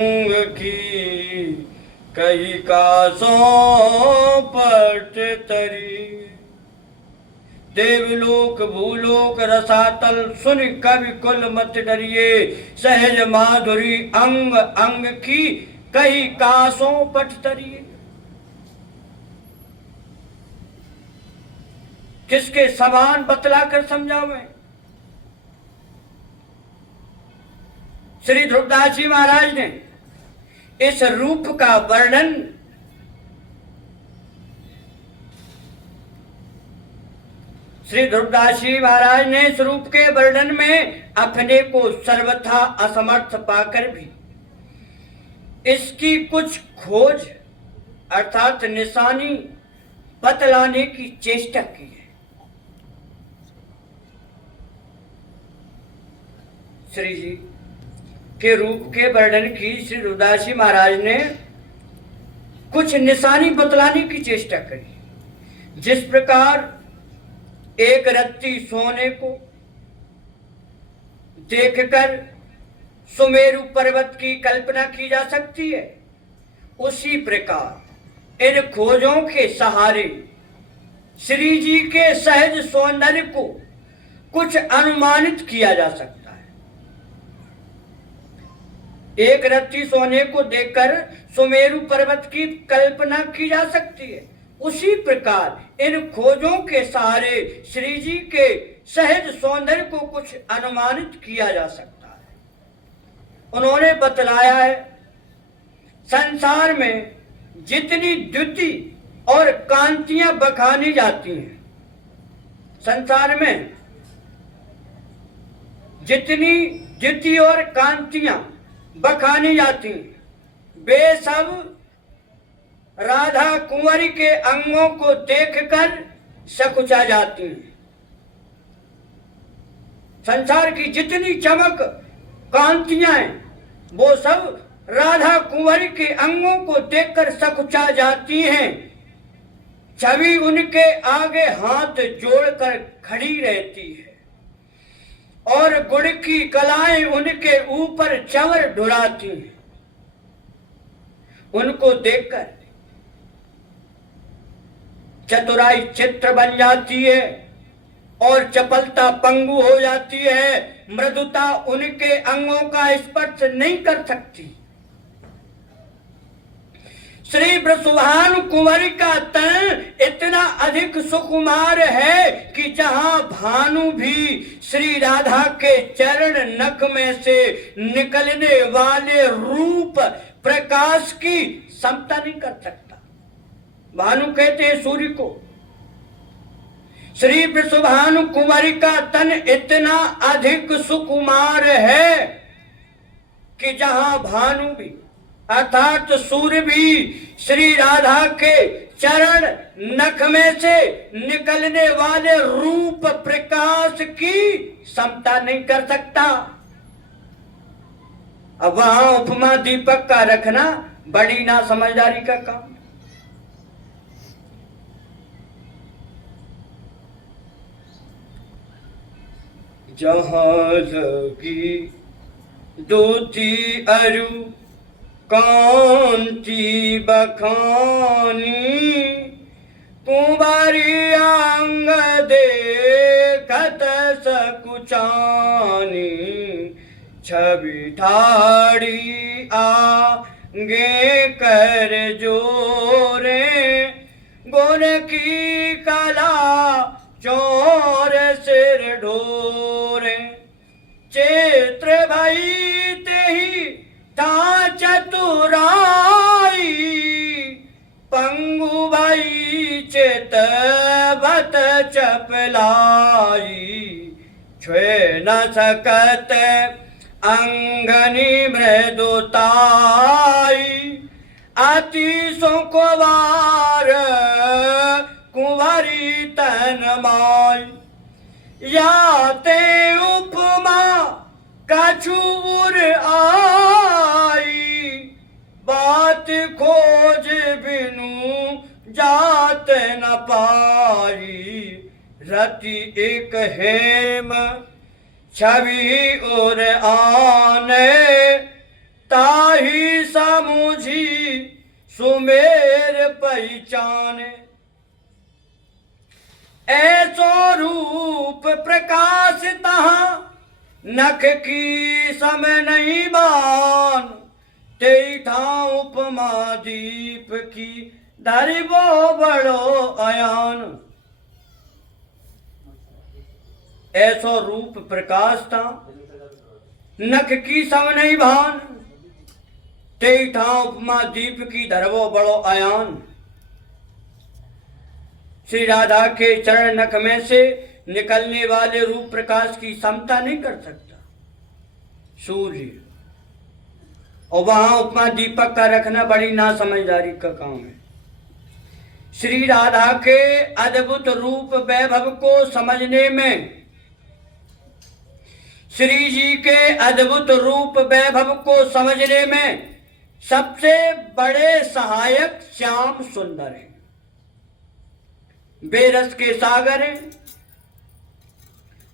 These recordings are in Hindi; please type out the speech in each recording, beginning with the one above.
की कही कासों पट तरी। देवलोक भूलोक रसातल सुन कवि कुल मत डरिए। सहज माधुरी अंग अंग की कही कासों पट तरिए। किसके समान बतलाकर समझावें। श्री ध्रुवदास जी महाराज ने इस रूप का वर्णन श्री ध्रुवदास जी महाराज ने इस रूप के वर्णन में अपने को सर्वथा असमर्थ पाकर भी इसकी कुछ खोज अर्थात निशानी बतलाने की चेष्टा की है। श्री जी के रूप के वर्णन की श्री ध्रुवदास जी महाराज ने कुछ निशानी बतलाने की चेष्टा करी। जिस प्रकार एक रत्ती सोने को देखकर सुमेरु पर्वत की कल्पना की जा सकती है, उसी प्रकार इन खोजों के सहारे श्री जी के सहज सौंदर्य को कुछ अनुमानित किया जा सकता है। एक रत्ती सोने को देखकर सुमेरु पर्वत की कल्पना की जा सकती है, उसी प्रकार इन खोजों के सहारे श्री जी के सहज सौंदर्य को कुछ अनुमानित किया जा सकता है। उन्होंने बतलाया है संसार में जितनी द्युति और कांतियां बखानी जाती हैं, संसार में जितनी द्युति और कांतियां बखानी जाती हैं, वे सब राधा कुंवरी के अंगों को देखकर सकुचा जाती हैं। संसार की जितनी चमक कांतियां हैं, वो सब राधा कुंवरी के अंगों को देखकर सकुचा जाती हैं। छवि उनके आगे हाथ जोड़कर खड़ी रहती है और गुड़ की कलाएं उनके ऊपर चंवर ढुराती हैं। उनको देखकर चतुराई चित्र बन जाती है और चपलता पंगु हो जाती है। मृदुता उनके अंगों का स्पर्श नहीं कर सकती। श्री वृषभानु कुंवरी का तन इतना अधिक सुकुमार है कि जहां भानु भी श्री राधा के चरण नख में से निकलने वाले रूप प्रकाश की समता नहीं कर सकता। भानु कहते हैं सूर्य को। श्री वृषभानु कुंवरी का तन इतना अधिक सुकुमार है कि जहां भानु भी अर्थात सूर्य भी श्री राधा के चरण नख में से निकलने वाले रूप प्रकाश की समता नहीं कर सकता। अब वहां उपमा दीपक का रखना बड़ी ना समझदारी का काम। जहां लगी दूती अरु कांति बखानी, कुंवारी अंग देखत सकुचानी। छवि ठाड़ी आगे कर जोरे, गुण की कला चोर सिर ढोरे। चित्र भई तेहि था चतुराई, पंगु भई चित बत चपलाई। छुए न सकत अंगनी मृदुताई, अति सुकुमार कुंवरी तन माय। याते उपमा कछुर आई, बात खोज बिनु जात न पाई। रति एक हेम छवि और आने, ताही समूझी सुमेर पहचाने। ऐसो रूप प्रकाश तहाँ नख की सम नहीं बान। तेई था उपमा दीप की धरिबो बड़ो अयान। ऐसो रूप प्रकाश था नख की सम नहीं भान। तेई था उपमा दीप की धरवो बड़ो अयान। श्री राधा के चरण नख में से निकलने वाले रूप प्रकाश की समता नहीं कर सकता सूर्य, और वहां उपमा दीपक का रखना बड़ी नासमझदारी का काम है। श्री राधा के अद्भुत रूप वैभव को समझने में, श्री जी के अद्भुत रूप वैभव को समझने में सबसे बड़े सहायक श्याम सुंदर हैं। बेरस के सागर हैं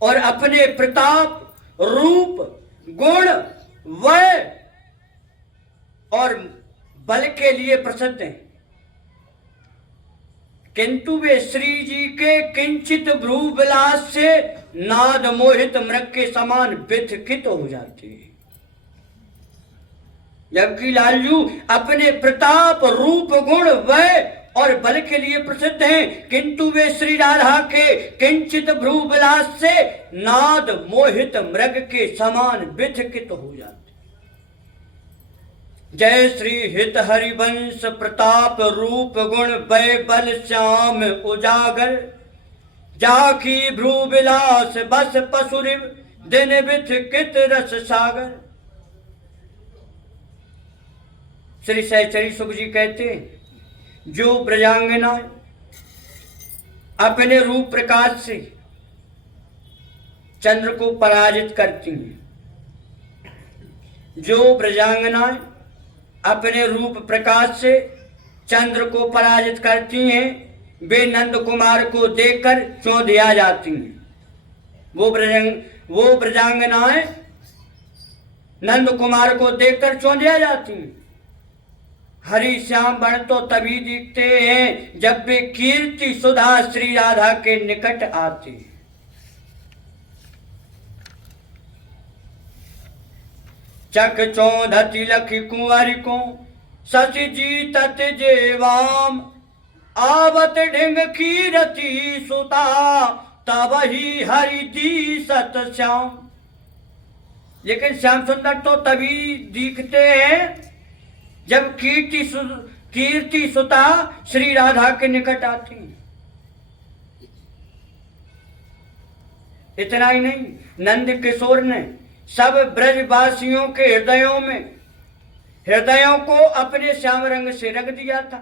और अपने प्रताप, रूप, गुण, वय और बल के लिए प्रसिद्ध हैं। किंतु वे श्री जी के किंचित भ्रू विलास से नाद मोहित मृग के समान व्यथित हो जाते हैं। जबकि लालजू अपने प्रताप, रूप, गुण, वय और बल के लिए प्रसिद्ध हैं, किंतु वे श्री राधा के किंचित भ्रू विलास से नाद मोहित मृग के समान व्यथित हो जाते। जय श्री हित हरिवंश प्रताप रूप गुण वय बल श्याम उजागर। जाकी भ्रू विलास बस पसुरिव दिन व्यथित रस सागर। श्री सहचरी सुख जी कहते हैं, जो ब्रजांगना अपने रूप प्रकाश से चंद्र को पराजित करती हैं, जो ब्रजांगना अपने रूप प्रकाश से चंद्र को पराजित करती हैं, वे नंद कुमार को देखकर चौंधिया जाती हैं। वो ब्रजांगनाएं नंद कुमार को देखकर चौंधिया जाती हैं। हरि श्याम बण तो तभी दिखते हैं जब वे कीर्ति सुधा श्री राधा के निकट आते हैं। चक चौध तिलक कुंवर को शशि जी तत जेवाम। आवत ढिंग कीरति सुता तब ही हरि दी सत श्याम। लेकिन श्याम सुंदर तो तभी दिखते हैं जब कीर्ति सुता श्री राधा के निकट आती। इतना ही नहीं, नंद किशोर ने सब ब्रजवासियों के हृदयों को अपने श्याम रंग से रंग दिया था।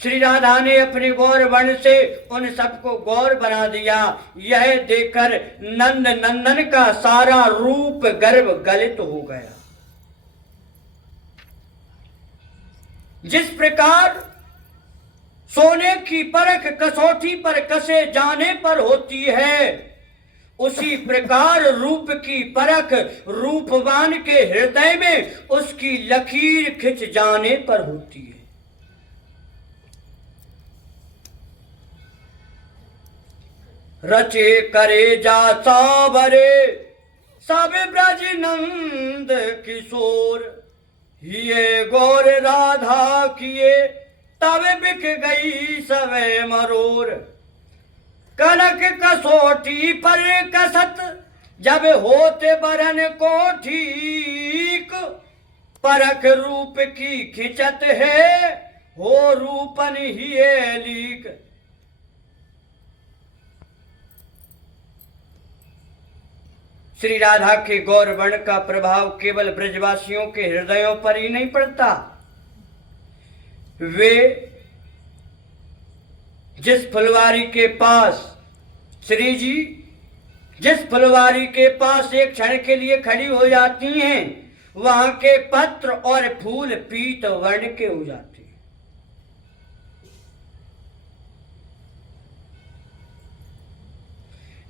श्री राधा ने अपने गौर वर्ण से उन सबको गौर बना दिया। यह देखकर नंद नंदन का सारा रूप गर्व गलित हो गया। जिस प्रकार सोने की परख कसौटी पर कसे जाने पर होती है, उसी प्रकार रूप की परख रूपवान के हृदय में उसकी लकीर खिंच जाने पर होती है। रचे करे जा सावरे सब ब्रज नंद किशोर। ये गौर राधा किए तब बिक गई सवे मरोर। कनक कसोटी पर कसत जब होते बरन को ठीक। परख रूप की खिंचत है हो रूपन ही लीक। श्री राधा के गौर वर्ण का प्रभाव केवल ब्रजवासियों के हृदयों पर ही नहीं पड़ता। वे जिस फुलवारी के पास श्री जी जिस फुलवारी के पास एक क्षण के लिए खड़ी हो जाती हैं, वहां के पत्र और फूल पीत वर्ण के हो जाते हैं।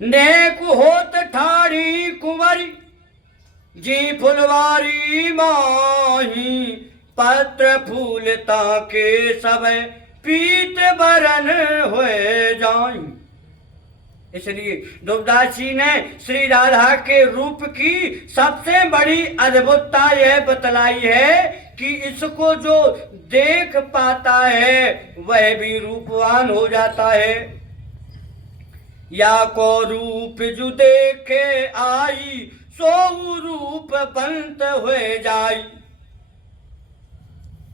नेक होत ठाड़ी कुंवरी जी फुलवारी माही पत्र फूलता के सब पीत बरन हुए जाई। इसलिए दुर्दास जी ने श्री राधा के रूप की सबसे बड़ी अद्भुतता यह बतलाई है कि इसको जो देख पाता है वह भी रूपवान हो जाता है। या को रूप जो देखे आई सो रूप बंत हुए जाई।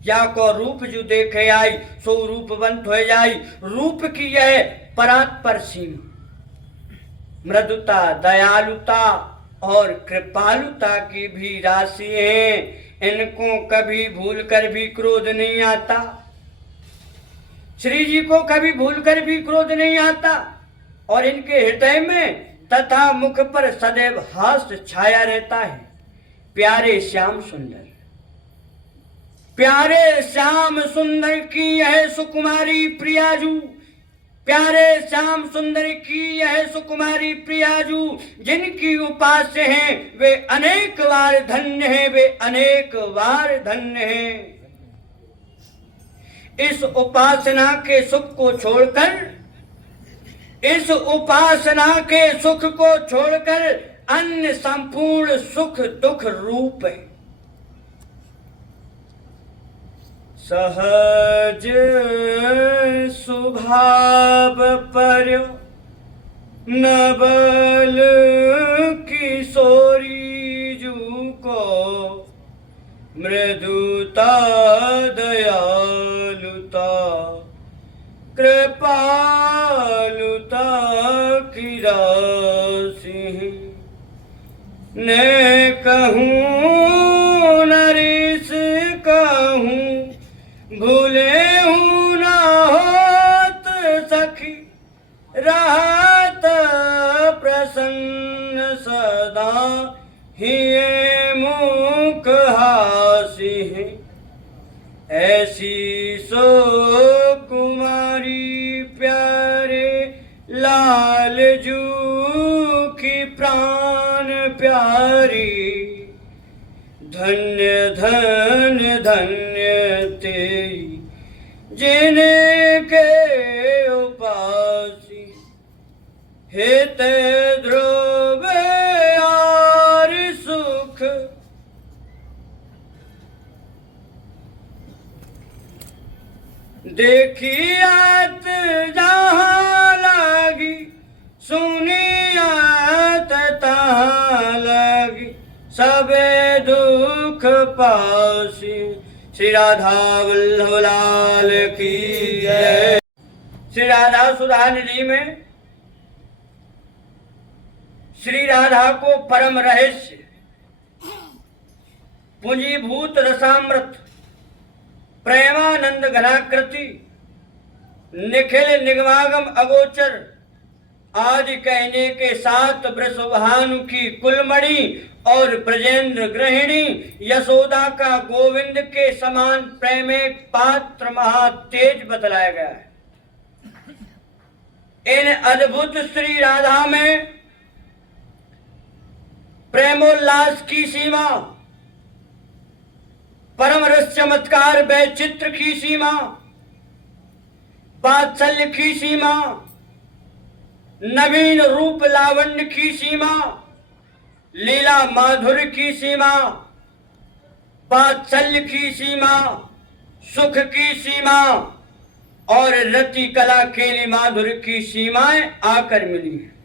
या को रूप जो देखे आई सो रूप बंत हो जाई। रूप की यह परात्पर सीमा, मृदुता, दयालुता और कृपालुता की भी राशि है। इनको कभी भूल कर भी क्रोध नहीं आता। श्री जी को कभी भूल कर भी क्रोध नहीं आता और इनके हृदय में तथा मुख पर सदैव हास्य छाया रहता है। प्यारे श्याम सुंदर, प्यारे श्याम सुंदर की यह सुकुमारी प्रियाजू, प्यारे श्याम सुंदर की यह सुकुमारी प्रियाजू, जिनकी उपास्य हैं वे अनेक बार धन्य हैं, वे अनेक बार धन्य हैं। इस उपासना के सुख को छोड़कर, इस उपासना के सुख को छोड़कर अन्य संपूर्ण सुख दुख रूप है। सहज स्वभाव पर नबल किशोरी जू को मृदुता दयालुता कृपालुता की राशि ने कहूँ नरिस कहूँ भूले हूँ ना होत सखी रहत प्रसन्न सदा ही मुख हासी है। ऐसी सो कुमारी प्यारे लाल जू की प्राण प्यारी, धन्य धन्य धन्य तेरी जिनके उपासी हित ध्रुव और सुख। देखियात जहाँ लगी सुनियात तहाँ लगी सबे दुख पासी। श्री राधा वल्लभ लाल की जय। श्री राधा सुधा निधि में श्री राधा को परम रहस्य पुंजीभूत रसामृत प्रेमानंद घनाकृति निखिल निगमागम अगोचर आदि कहने के साथ वृषभानु की कुलमणि और ब्रजेंद्र गृहिणी यशोदा का गोविंद के समान प्रेमिक पात्र महातेज बतलाया गया है। इन अद्भुत श्री राधा में प्रेमोल्लास की सीमा, परम रस चमत्कार वैचित्र की सीमा, वात्सल्य की सीमा, नवीन रूप लावण्य की सीमा, लीला माधुर्य की सीमा, वात्सल्य की सीमा, सुख की सीमा और रति कला केली माधुर्य की सीमाएं आकर मिली है।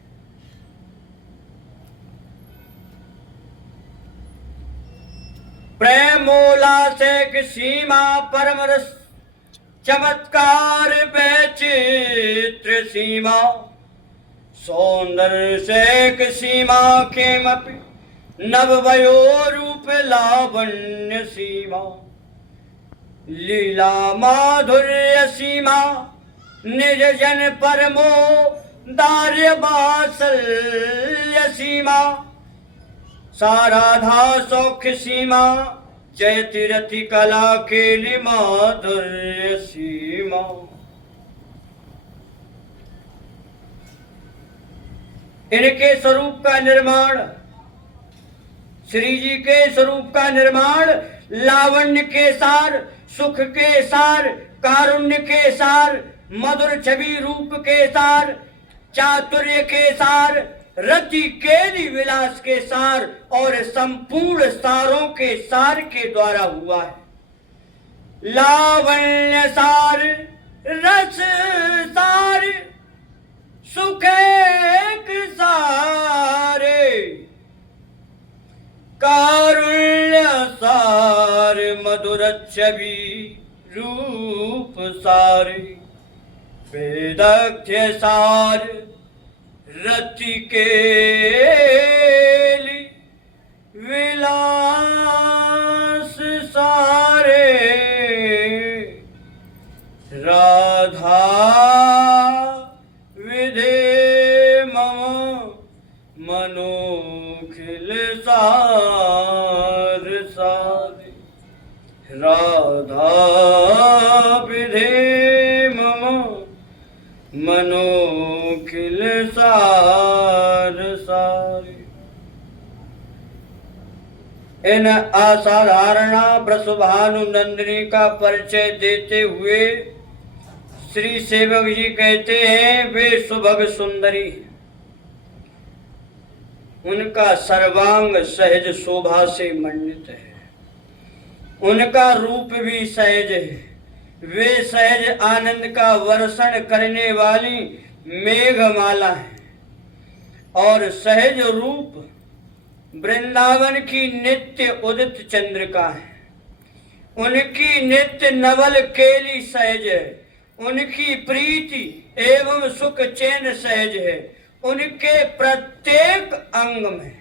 प्रेमोल्लास एक सीमा, परम रस चमत्कार वैचित्र सीमा, सौंदर्य से एक सीमा केमपि नववयो रूप लावण्य सीमा, लीला माधुर्य सीमा, निज जन परमो दार्य वात्सल्य सीमा, साराधा सौख्य सीमा, जयति रति कला केली माधुर्य सीमा। इनके स्वरूप का निर्माण श्री जी के स्वरूप का निर्माण लावण्य के सार, सुख के सार, कारुण्य के सार, मधुर छवि रूप के सार, चातुर्य के सार, रति केली विलास के सार और संपूर्ण सारों के सार के द्वारा हुआ है। लावण्य सार, रस सार, सुख एक सारे, कारुण्य सार, मधुर छवि रूप सारे, वेदज्ञ सार, रति केली विलास सारे, राधा विधे मम मनोखिल सार सारे, राधा विधे मम मनोखिल सार सारे। इन असाधारणा वृषभानुनंदिनी का परिचय देते हुए श्री सेवक जी कहते हैं वे सुभग सुंदरी, उनका सर्वांग सहज शोभा से मंडित है, उनका रूप भी सहज है, वे सहज आनंद का वर्षण करने वाली मेघमाला है और सहज रूप वृंदावन की नित्य उदित चंद्रिका है। उनकी नित्य नवल केली सहज है, उनकी प्रीति एवं सुख चैन सहज है, उनके प्रत्येक अंग में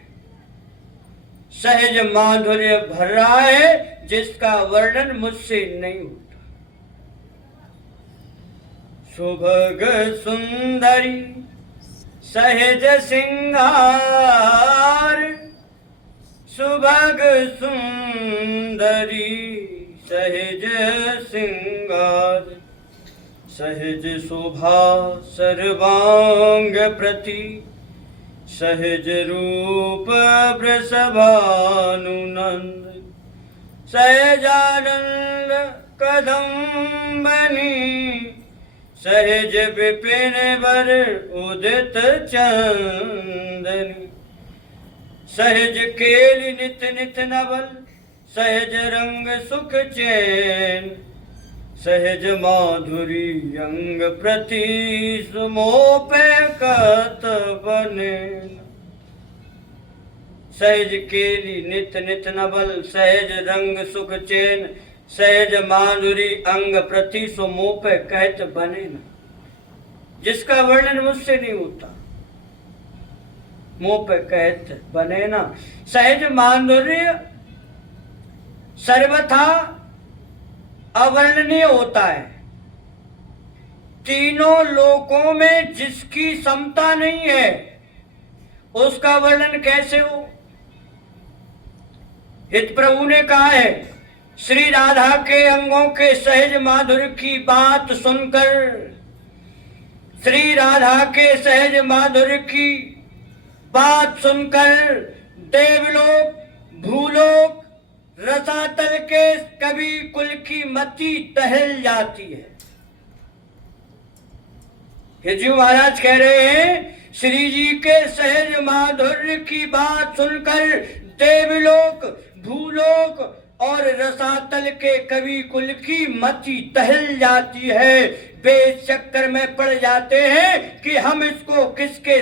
सहज माधुर्य भर रहा है जिसका वर्णन मुझसे नहीं होता। सुभग सुंदरी सहज सिंगार, सुभग सुंदरी सहज सिंगार, सहज शोभा सर्वांग प्रति, सहज रूप वृषभानुनंद, सहजानंद कदम्बनी, सहज विपिन वर उदित चंदनी, सहज केली नित नित नवल, सहज रंग सुख चैन, सहज माधुरी अंग प्रति सुमोपे कत बने। सहज केली नित नित नवल, सहज रंग सुख चैन, सहज माधुरी अंग प्रति सुमोपे कहत बने न, जिसका वर्णन मुझसे नहीं होता। मुंह पे कहत बने ना। सहज माधुर्य सर्वथा अवर्णनीय होता है। तीनों लोकों में जिसकी समता नहीं है उसका वर्णन कैसे हो। हित प्रभु ने कहा है, श्री राधा के अंगों के सहज माधुर्य की बात सुनकर, श्री राधा के सहज माधुर्य की बात सुनकर देवलोक, भूलोक, रसातल के कवि कुल की मति टहल जाती है। हिजू महाराज कह रहे हैं, श्री जी के सहज माधुर्य की बात सुनकर देवलोक, भूलोक और रसातल के कवि कुल की मति टहल जाती है। वे इस चक्कर में पड़ जाते हैं कि हम इसको किसके